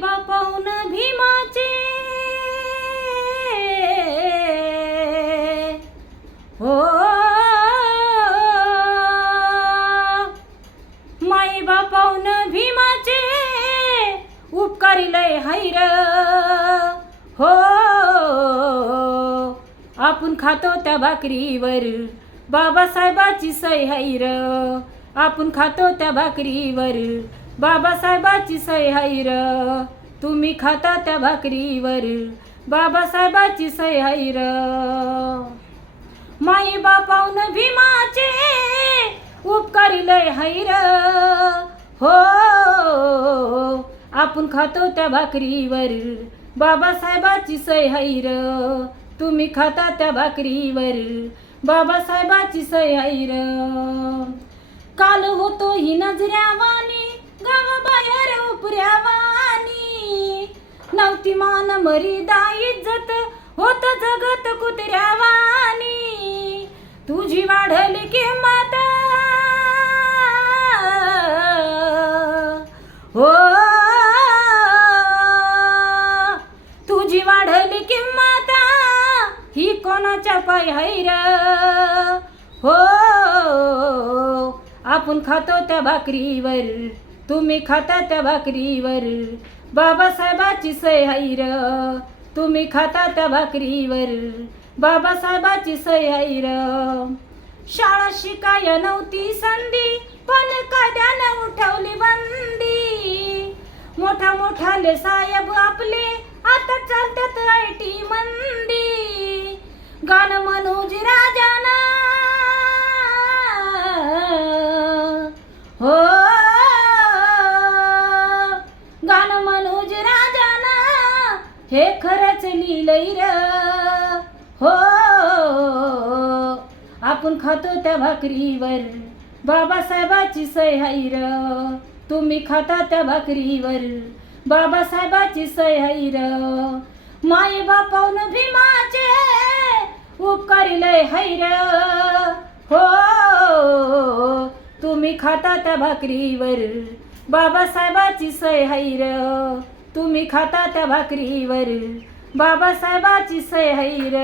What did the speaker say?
बापाहून भीमाचे हो, माई बापाहून भीमाचे उपकारी लय हैर हो, आपण खातो त्या भाकरीवर बाबासाहेबाची सही हैर, आपण खातो त्या भाकरीवर बाबासाहेबाची सही हैर, तुम्ही खाता त्या भाकरीवर बाबासाहेबाची सही हैर. माई बापाहून भीमाचे उपकारी लय हैर हो, आपण खातो त्या भाकरीवर बाबासाहेबाची सही हैर, तुम्ही खाता त्या भाकरीवर बाबासाहेबाची सही हैर. काल होतो ही नजऱ्यावानी गावाबाहेर उपऱ्यावानी, नव्हती मान मर्यादा इज्जत होत जगत कुत्र्यावानी, तुझी वाढली किंमत हो, तुझी वाढली किंमत ही कोणाच्या पाय हैर हो, आपण खातो त्या भाकरीवर तुम्ही खाता त्या भाकरीवर बाबासाहेबाची सही हैर, तुम्ही खाता त्या भाकरीवर बाबासाहेबाची सही हैर. शाळा शिकाय नव्हती संधी पण कायद्यानं उठवली बंदी, मोठा मोठाले साहेब आपले आता चालतात IT मंदी, गान मनोज राजाना हो, गान मनोज राजाना हे खरंच लिहिलंय र हो, आपण खातो त्या भाकरीवर बाबासाहेबाची सही हैर, तुम्ही खाता त्या भाकरीवर बाबासाहेबाची सही हैर. माई बापाहून भीमाचे उपकारी लय हैर हो, तुम्ही खाता त्या भाकरीवर बाबासाहेबाची सही हैर, तुम्ही खाता त्या भाकरीवर बाबासाहेबाची सही हैर.